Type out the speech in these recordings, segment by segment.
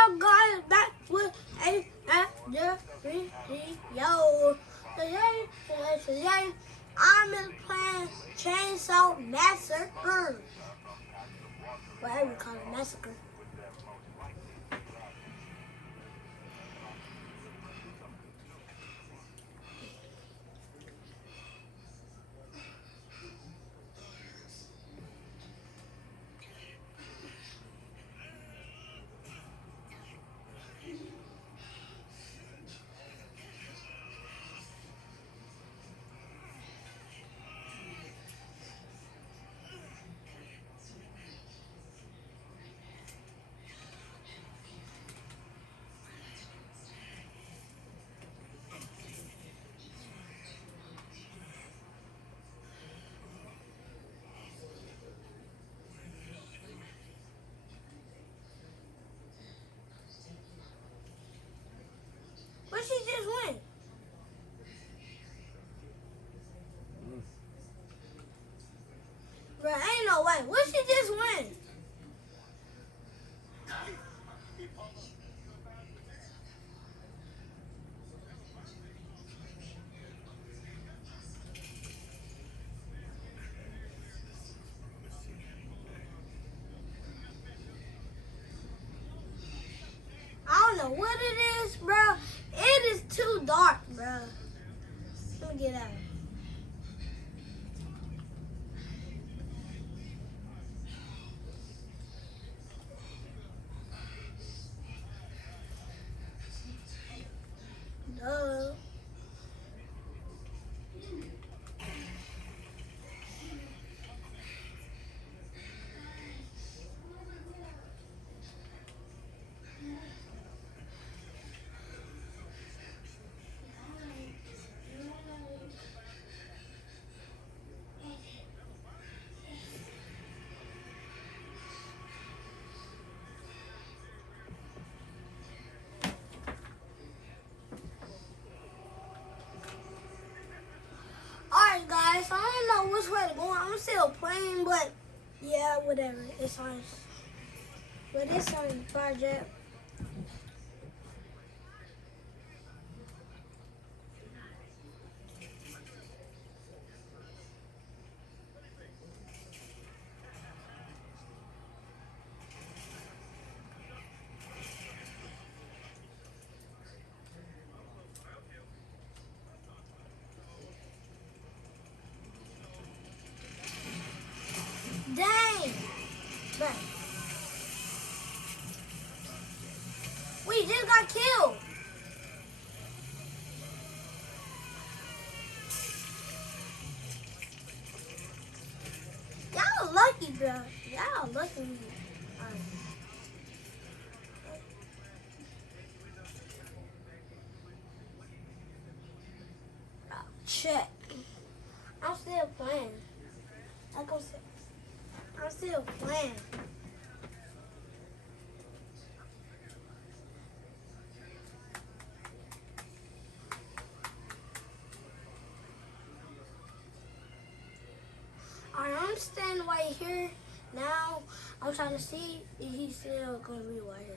up, guys? Back with another video. Today, I'm playing Chainsaw Massacre. Whatever you call it, massacre. What she just went? Bro, ain't no way. What she just went? I don't know what it is, bro. It is too dark, bro. Let me get out. Duh. Alright, guys, I don't know which way to go. I'm still playing, but yeah, whatever. It's on. But it's on the project. Dang! Right. We just got killed. Y'all lucky, bro. Y'all lucky. Alright. Check. I'm still playing. Like I said, I'm still playing. Alright, I'm standing right here now. I'm trying to see if he's still gonna be right here.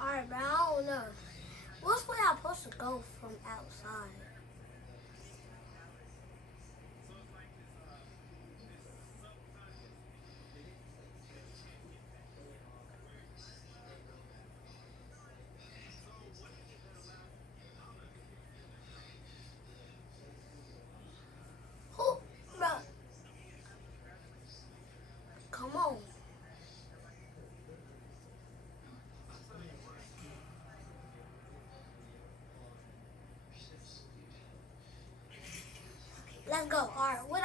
Alright, but I don't know. What's where I'm supposed to go from outside? Let's go. Alright, what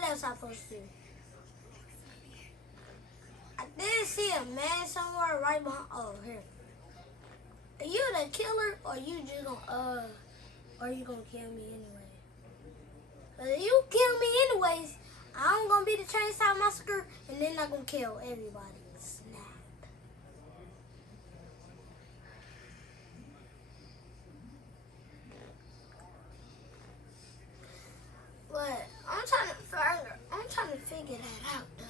else I supposed to do? I did see a man somewhere right behind. Oh, here. Are you the killer, or you just gonna or you gonna kill me anyway? Cause if you kill me anyways, I'm gonna be the Chainsaw Massacre, and then I'm gonna kill everybody. Snap. But I'm trying to figure that out though.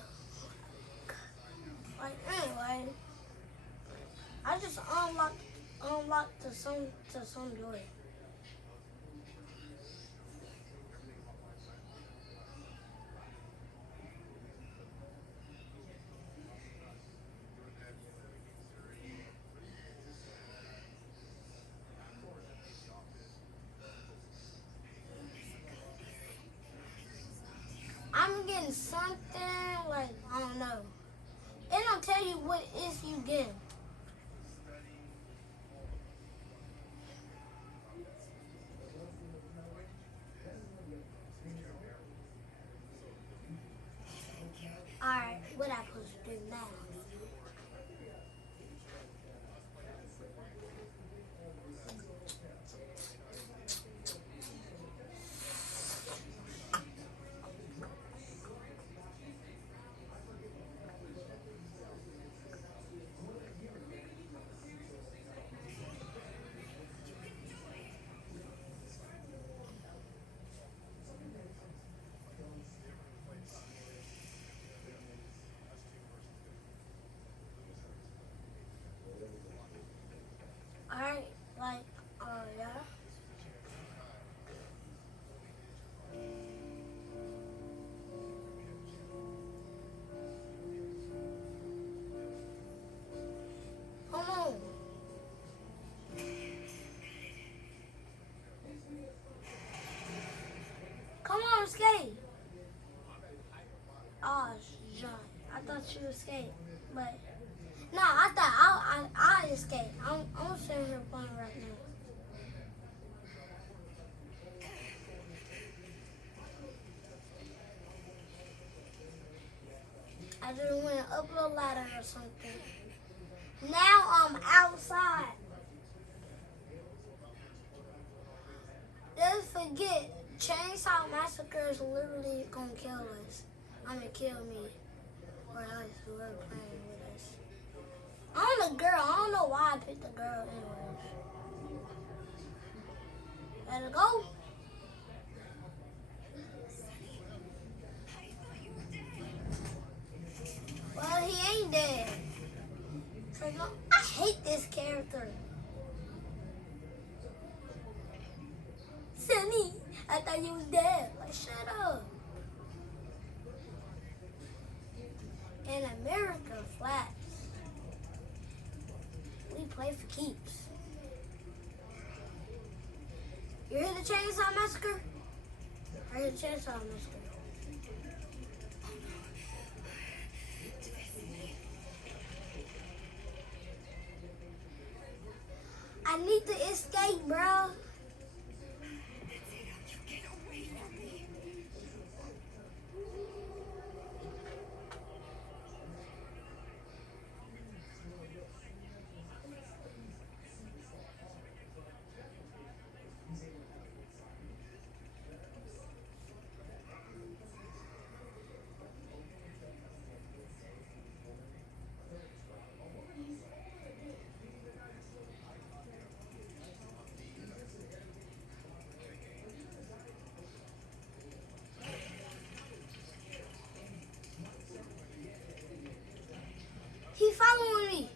Like anyway, I just unlocked to some door. I'm getting something like I don't know. It don't tell you what is you getting. Alright, what I supposed to do now? Alright, like, yeah. Come on. Come on, skate. Oh, Shun. I thought you escaped, but no, I thought I escaped. I'm sitting here playing right now. I just went up a ladder or something. Now I'm outside. Just forget, Chainsaw Massacre is literally gonna kill us. I'm gonna kill me, or else whoever playing with us. I'm a girl. I don't know why I picked the girl anyways. Let it go. Well, he ain't dead. I hate this character. Sunny, I thought you was dead. Like, shut up. In America, flats. We play for keeps. You hear the Chainsaw Massacre? I hear the Chainsaw Massacre. I need to escape, bro. He following me.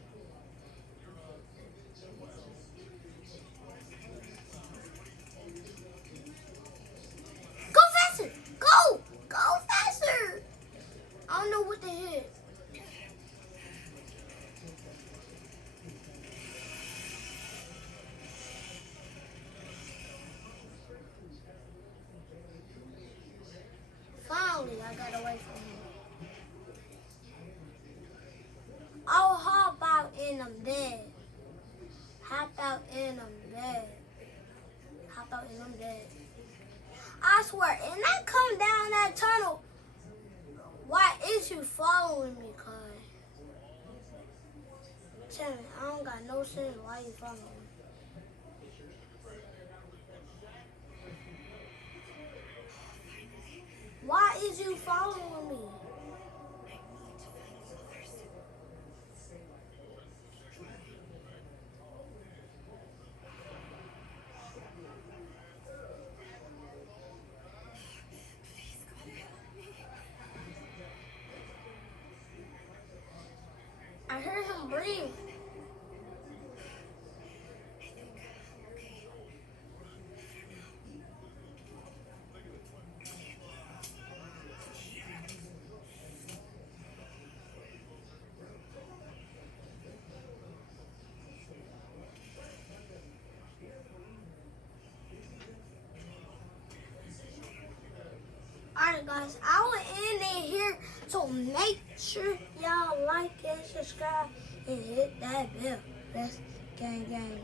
Go faster. Go. Go faster. I don't know what to hit. Finally, I got away from him. I'll hop out and I'm dead. Hop out and I'm dead. Hop out and I'm dead. I swear, and I come down that tunnel. Why is you following me, cuz? Tell me, I don't got no sense. Why you following me? Why is you following me? I heard him breathe. Alright guys, I will end it here. So make sure y'all like and subscribe and hit that bell. That's gang gang.